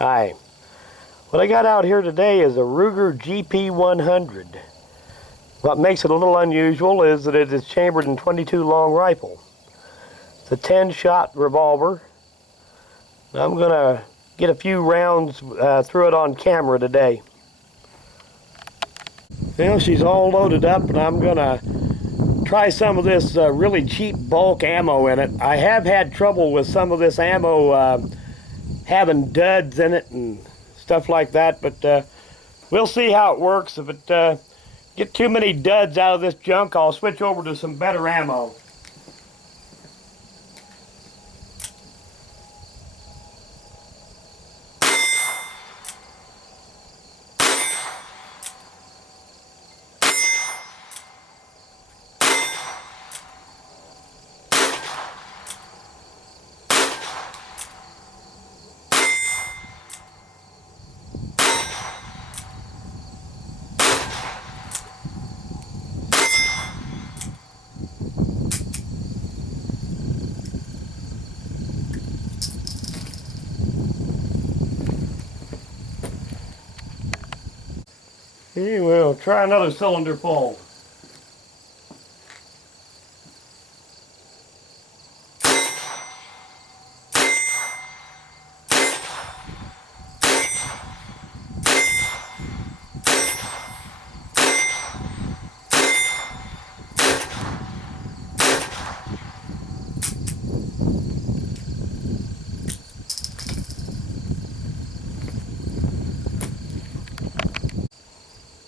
Hi. What I got out here today is a Ruger GP100. What makes it a little unusual is that it is chambered in .22 long rifle. It's a 10-shot revolver. I'm going to get a few rounds through it on camera today. Well, she's all loaded up, and I'm going to try some of this really cheap bulk ammo in it. I have had trouble with some of this ammo having duds in it and stuff like that, but we'll see how it works. If it get too many duds out of this junk, I'll switch over to some better ammo. Okay, we'll try another cylinder full.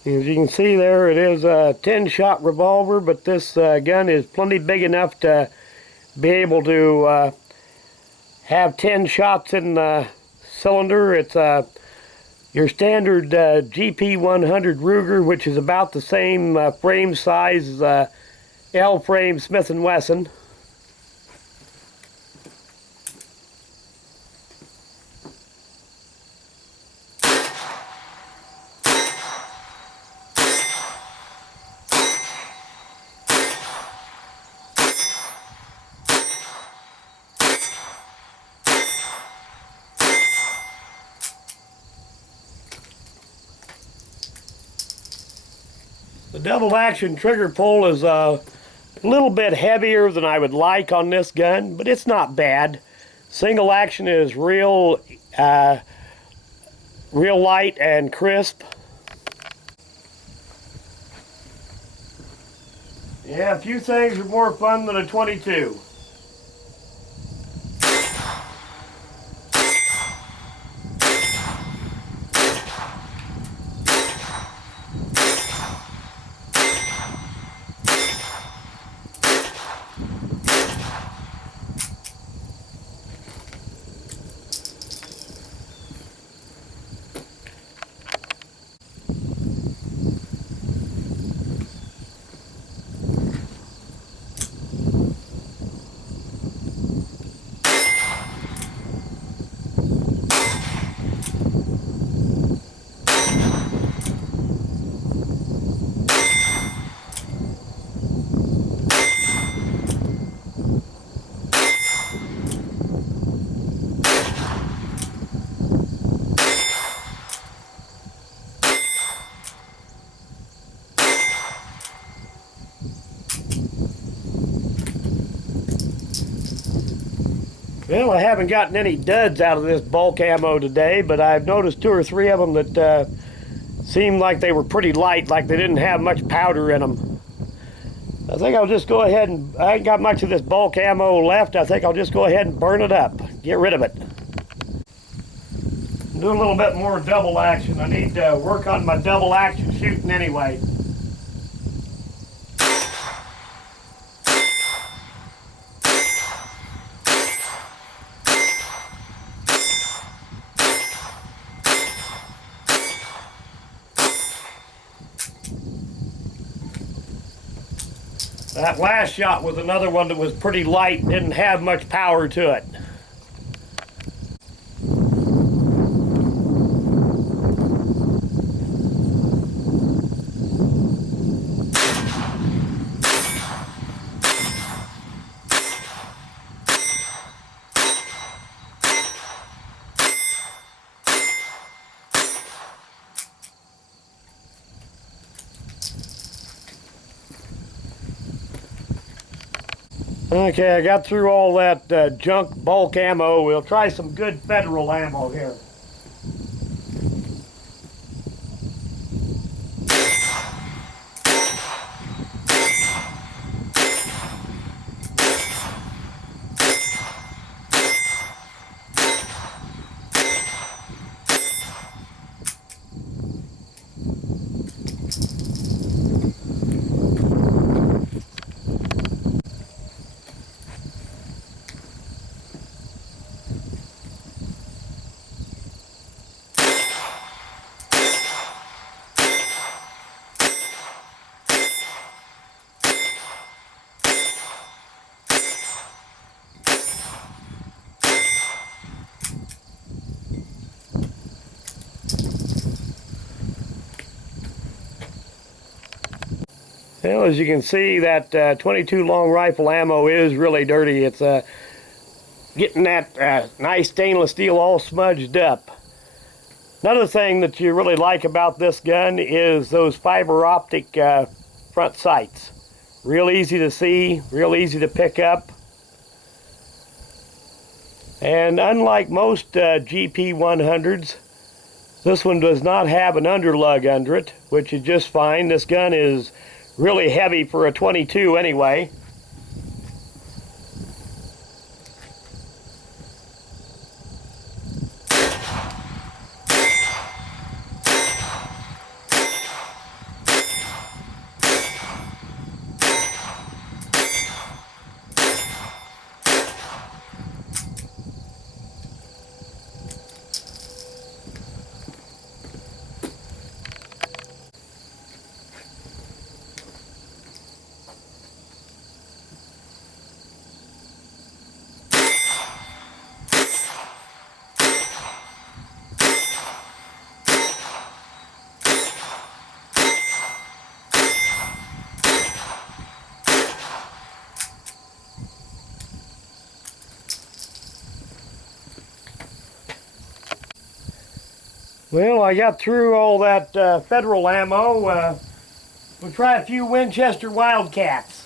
As you can see there, it is a 10-shot revolver, but this gun is plenty big enough to be able to have 10 shots in the cylinder. It's your standard GP100 Ruger, which is about the same frame size as L-frame Smith & Wesson. The double action trigger pull is a little bit heavier than I would like on this gun, but it's not bad. Single action is real light and crisp. Yeah, a few things are more fun than a .22. Well, I haven't gotten any duds out of this bulk ammo today, but I've noticed 2 or 3 of them that seemed like they were pretty light, like they didn't have much powder in them. I think I'll just go ahead and, I ain't got much of this bulk ammo left. I think I'll just go ahead and burn it up, get rid of it. Do a little bit more double action. I need to work on my double action shooting anyway. That last shot was another one that was pretty light, didn't have much power to it. Okay, I got through all that junk bulk ammo. We'll try some good federal ammo here. Well, as you can see, that 22 long rifle ammo is really dirty. It's getting that nice stainless steel all smudged up. Another thing that you really like about this gun is those fiber optic front sights. Real easy to see, real easy to pick up. And unlike most GP100s, this one does not have an underlug under it, which is just fine. This gun is really heavy for a 22 anyway. Well, I got through all that federal ammo. We'll try a few Winchester Wildcats.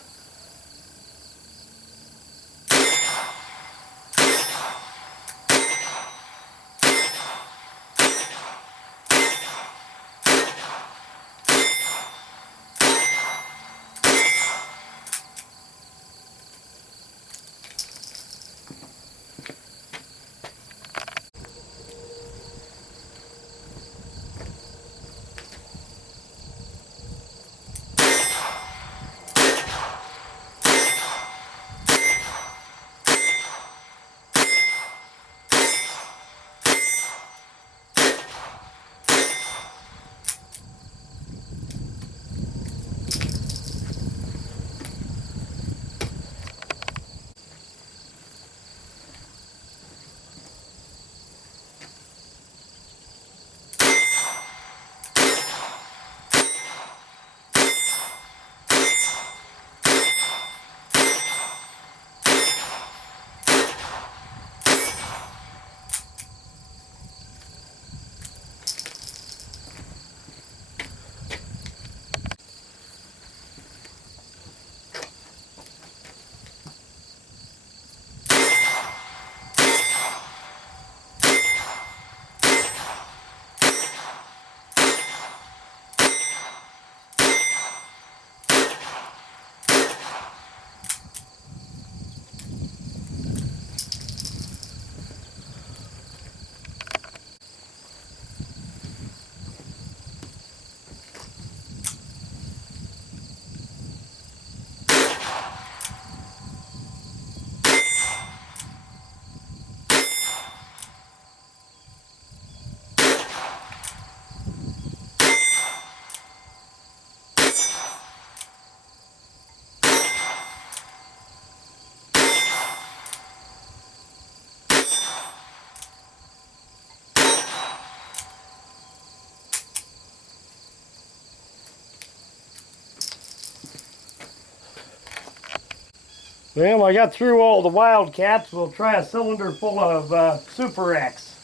Well, I got through all the Wildcats. We'll try a cylinder full of Super X.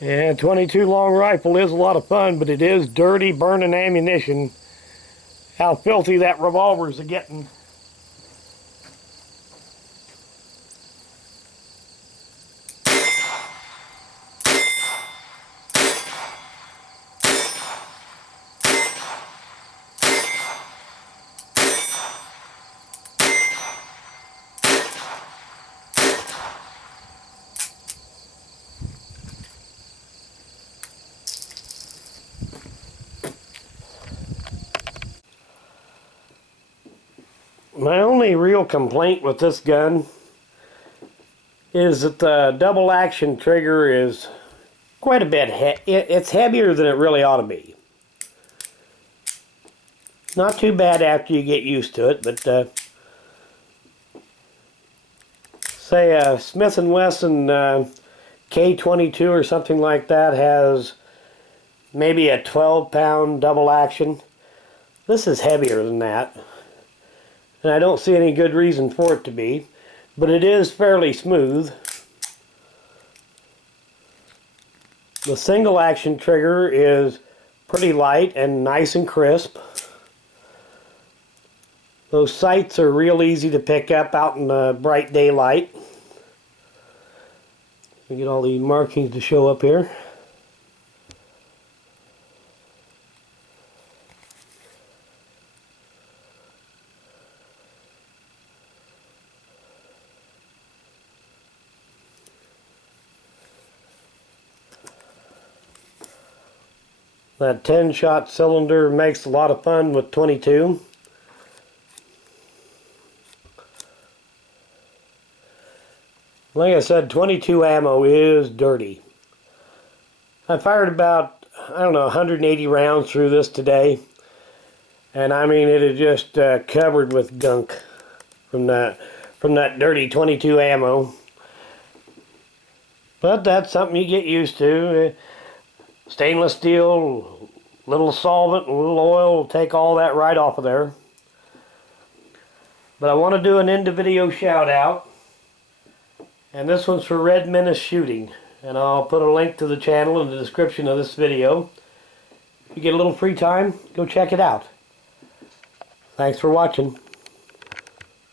Yeah, 22 long rifle is a lot of fun, but it is dirty, burning ammunition. How filthy that revolver's a getting. My only real complaint with this gun is that the double action trigger is quite a bit, it's heavier than it really ought to be. Not too bad after you get used to it, but say a Smith & Wesson K22 or something like that has maybe a 12-pound double action. This is heavier than that. And I don't see any good reason for it to be, but it is fairly smooth. The single action trigger is pretty light and nice and crisp. Those sights are real easy to pick up out in the bright daylight. We get all the markings to show up here. That 10-shot cylinder makes a lot of fun with 22. Like I said, 22 ammo is dirty. I fired about, I don't know, 180 rounds through this today. And I mean, it is just covered with gunk from that dirty 22 ammo. But that's something you get used to. Stainless steel, little solvent, and a little oil will take all that right off of there. But I want to do an end of video shout out. And this one's for Red Menace Shooting. And I'll put a link to the channel in the description of this video. If you get a little free time, go check it out. Thanks for watching.